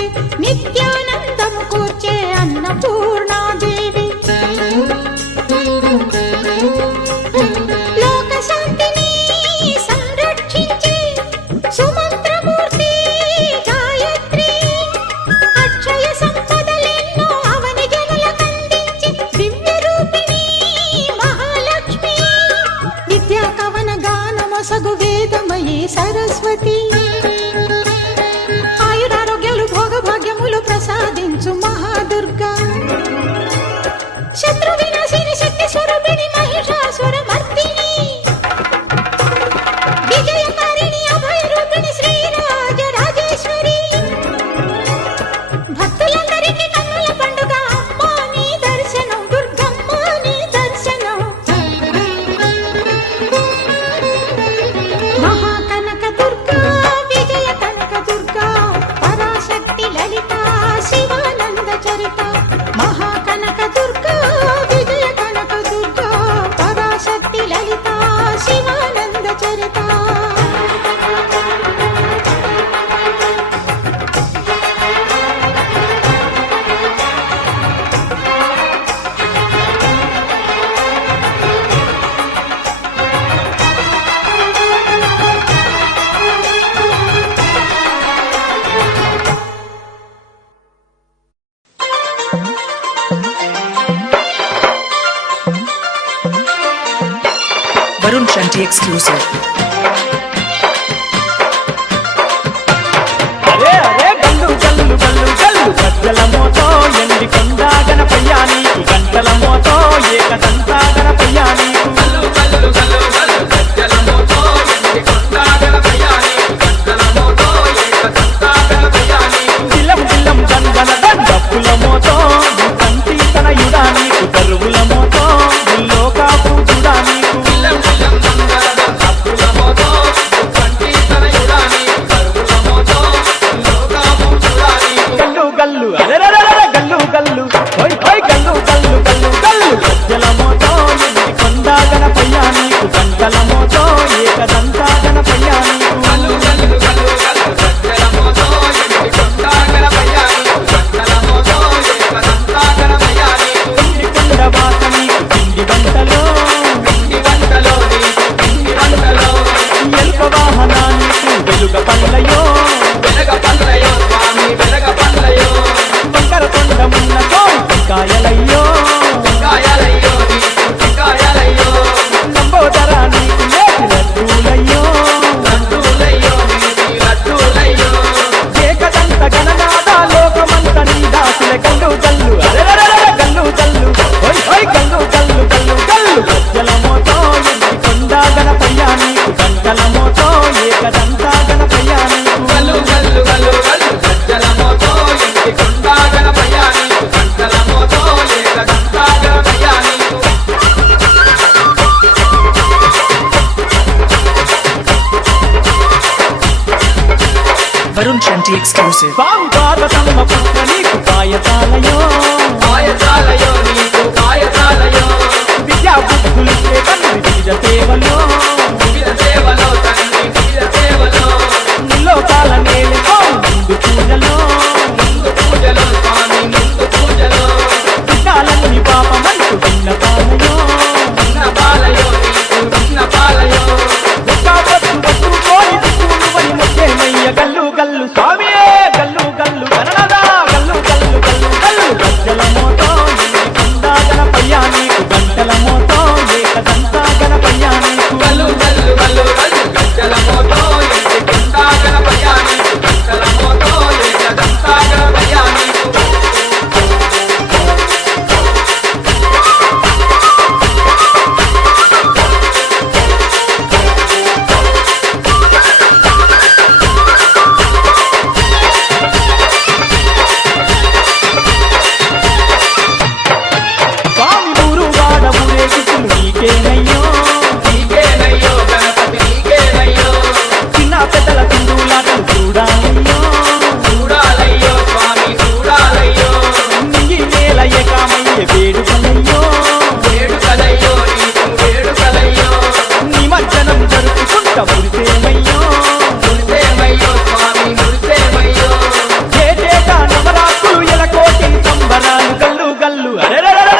కలిగి నిత్యానందము కూర్చే అన్నపూర్ణాదేవి లోక శాంతిని సంరక్షించే సుమంత్రమూర్తి గాయత్రి అక్షయ సంపదలెన్నో అవని జనులకందించి దివ్య రూపిణి మహాలక్ష్మి విద్యా కవన గానమొసగు వేదమయీ సరస్వతి ఆయురారోగ్యాలు భోగభాగ్యములు ప్రసాదించు మహాదుర్గా శత్రు వినాశిని శక్తి స్వరూపిణి మహిషాసుర మర్దిని విజయకారిణి అభయ రూపిణి శ్రీరాజ రాజేశ్వరి భక్తులందరికీ కన్నుల పండుగ అమ్మా నీ దర్శనం దుర్గమ్మ నీ దర్శనం మహాకనక దుర్గా విజయ కనక దుర్గా పరాశక్తి లలిత శివానంద చరిత మహాకనక దుర్గా విజయ కనక దుర్గా పరాశక్తి లలిత శివానంద చరిత Varun Shanti exclusive. అరే అరే గల్లు గల్లు గల్లు గల్లు గజ్జల మోతో ఎండి కొండ గణపయ్య నీకు గంటల మోతో ఏకదంత గణపయ్య నీకు గల్లు గల్లు గల్లు గల్లు గజ్జల మోతో ఎండి కొండ గణపయ్య నీకు గంటల మోతో ఏకదంత గణపయ్య నీకు దిలం దిలం దండన దండప్పుల మోతో కంటి తనయుడా నీకు దరువుల మోతో లోకా పూజుడా నీకు దిలం దిలం దండన దండప్పుల మోతో కంటి తనయుడా నీకు దరువుల మోతో గల్లు గల్లు అరెరెరెరె గల్లు గల్లు హోయ్ హోయ్ గల్లు గల్లు గల్లు గల్లు గజ్జల మోతో ఎండి కొండ గణపయ్య నీకు గంటల మోతో ఏకదంత గణపయ్య నీకు గల్లు గల్లు గల్లు గల్లు గజ్జల మోతో ఎండి కొండ గణపయ్య నీకు గంటల మోతో ఏకదంత గణపయ్య నీకు ఎండి కొండ వాత నీకు పిండి వంటలో నీకు పిండి వంటలో ఎలుక వాహన నీకు వెలుగ పల్లయో స్వామి వెలగ పల్లయో బంగార కొండమున్న కాయలయ్యో కాయలయ్యో నంబోదర నీకు లడ్డూలయ్యో లడ్డూలయ్యో ఏకదంత గణనాద లోకమంత నీ దాసుల గల్లు గల్లు అరెరెరె గల్లు గల్లు హోయ్ హోయ్ గల్లు గల్లు గల్లు గల్లు గజ్జల మోతో ఎండి కొండ గణపయ్య నీకు గంటల మోతో ఏకదంత గణపయ్య నీకు గల్లు గల్లు గల్లు గల్లు గజ్జల మోతో ఎండి కొండ గణపయ్య నీకు గంటల మోతో ఏకదంత గణపయ్య నీకు Varun Shanti exclusive. స్వామి పార్వతమ్మ పుత్ర నీకు పాయతాలయో నీకు పాయతాలయో విద్యా బుద్ధులు కన్ను